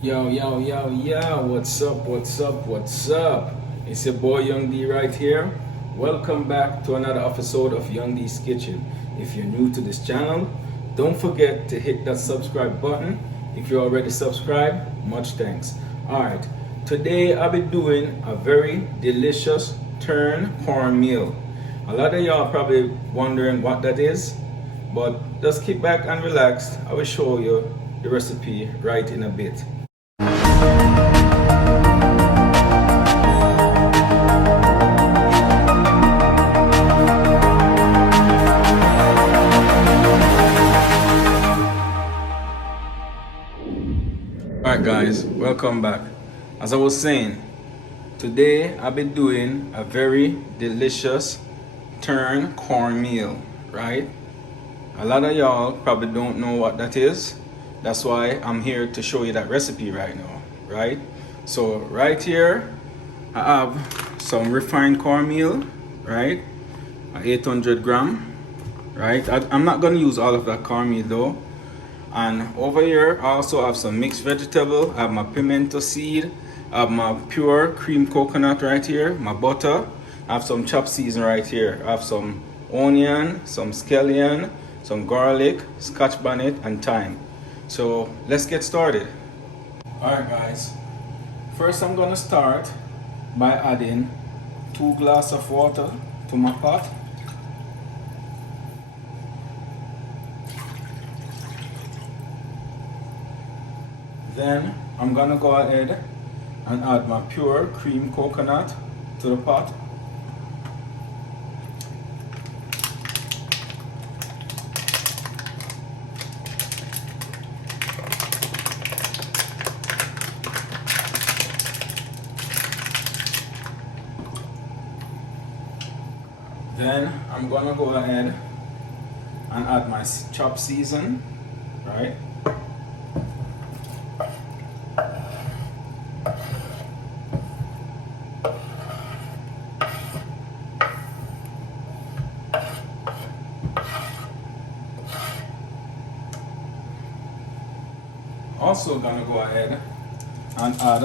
Yo, what's up? It's your boy Young D right here. Welcome back to another episode of Young D's Kitchen. If you're new to this channel, don't forget to hit that subscribe button. If you're already subscribed, much thanks. Alright, today I'll be doing a very delicious cornmeal. A lot of y'all probably wondering what that is, but just kick back and relax. I will show you the recipe right in a bit. Alright guys, welcome back. As I was saying, today I'll be doing a very delicious cornmeal, right? A lot of y'all probably don't know what that is. That's why I'm here to show you that recipe right now, right? So right here, I have some refined cornmeal, right? 800 gram, right? I'm not gonna use all of that cornmeal though. And over here, I also have some mixed vegetable. I have my pimento seed. I have my pure cream coconut right here, my butter. I have some chopped season right here. I have some onion, some scallion, some garlic, Scotch bonnet, and thyme. So let's get started. Alright guys, first I'm gonna start by adding 2 glasses of water to my pot. Then I'm gonna go ahead and add my pure cream coconut to the pot. Then I'm gonna go ahead and add my chopped season, right? Also gonna go ahead and add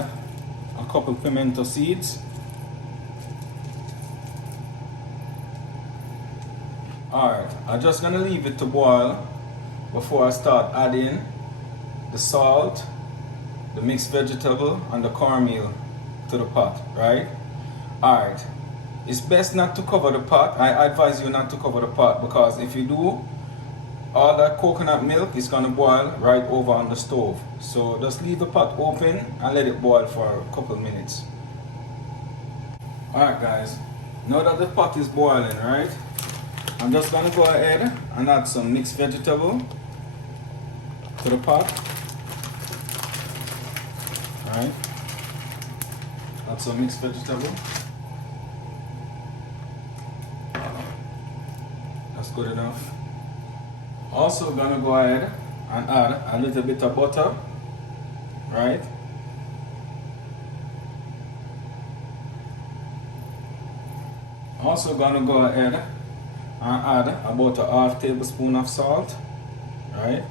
a couple pimento seeds. Alright, I'm just gonna leave it to boil before I start adding the salt, the mixed vegetable, and the cornmeal to the pot, right? Alright, it's best not to cover the pot. I advise you not to cover the pot because if you do, all that coconut milk is gonna boil right over on the stove. So just leave the pot open and let it boil for a couple minutes. Alright guys, now that the pot is boiling, right? I'm just gonna go ahead and add some mixed vegetable to the pot. Alright. Add some mixed vegetable. That's good enough. Also gonna go ahead and add a little bit of butter, right? Also gonna go ahead and add about a half tablespoon of salt, right?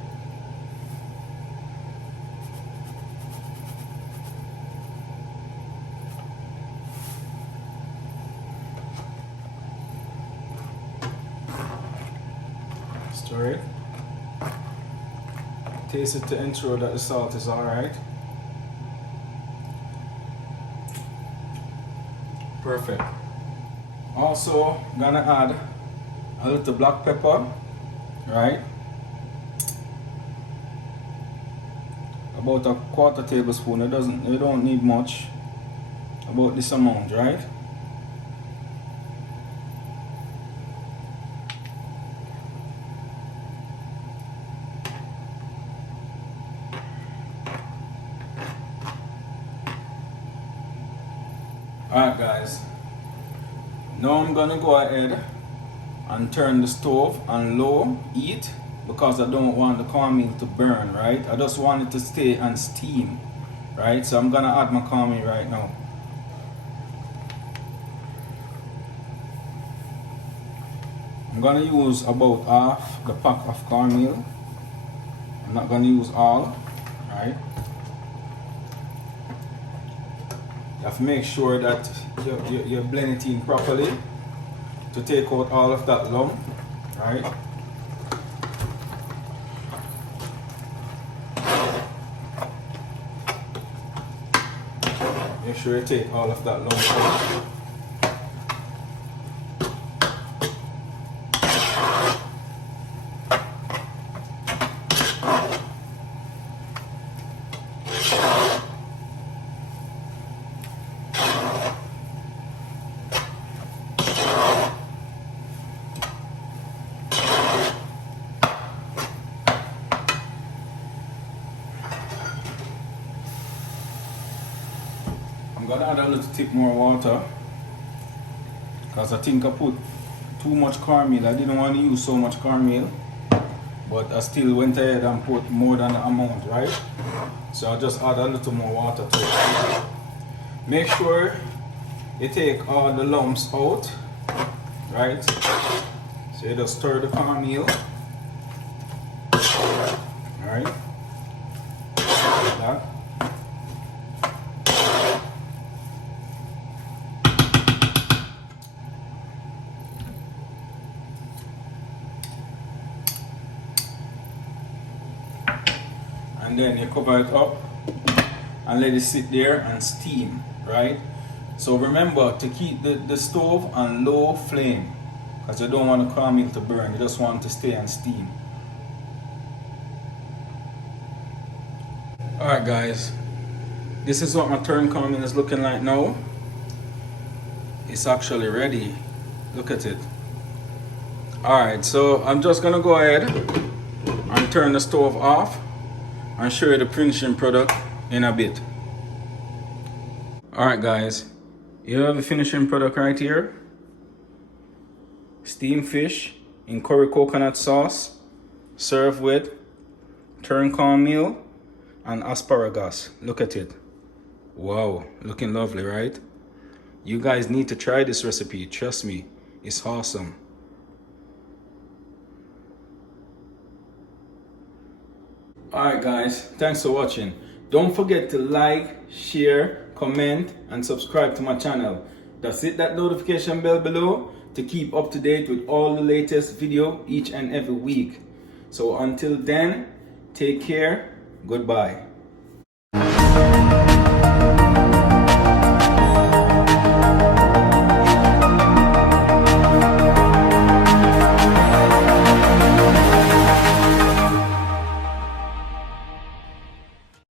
Stir it. Taste it to ensure that the salt is alright. Perfect. Also gonna add a little black pepper, right? About a quarter tablespoon. You don't need much. About this amount, right? Alright guys, now I'm gonna go ahead and turn the stove on low heat because I don't want the cornmeal to burn, right? I just want it to stay and steam, right? So I'm gonna add my cornmeal right now. I'm gonna use about half the pack of cornmeal. I'm not gonna use all, right? You have to make sure that you blend it in properly to take out all of that lump, right? Make sure you take all of that lump out. I'm gonna add a little tip more water because I think I put too much cornmeal. I didn't want to use so much cornmeal, but I still went ahead and put more than the amount, right? So I'll just add a little more water to it. Make sure you take all the lumps out, right? So you just stir the cornmeal, alright? Like that. And then you cover it up and let it sit there and steam, right? So remember to keep the stove on low flame because you don't want the cornmeal to burn, you just want it to stay and steam. Alright guys, this is what my turned cornmeal is looking like now. It's actually ready. Look at it. Alright, so I'm just gonna go ahead and turn the stove off and show you the finishing product in a bit. Alright guys, you have the finishing product right here. Steamed fish in curry coconut sauce, served with turned cornmeal and asparagus. Look at it. Wow, looking lovely, right? You guys need to try this recipe, trust me, it's awesome. Alright guys, thanks for watching. Don't forget to like, share, comment and subscribe to my channel. Just hit that notification bell below to keep up to date with all the latest video each and every week. So until then, take care, goodbye.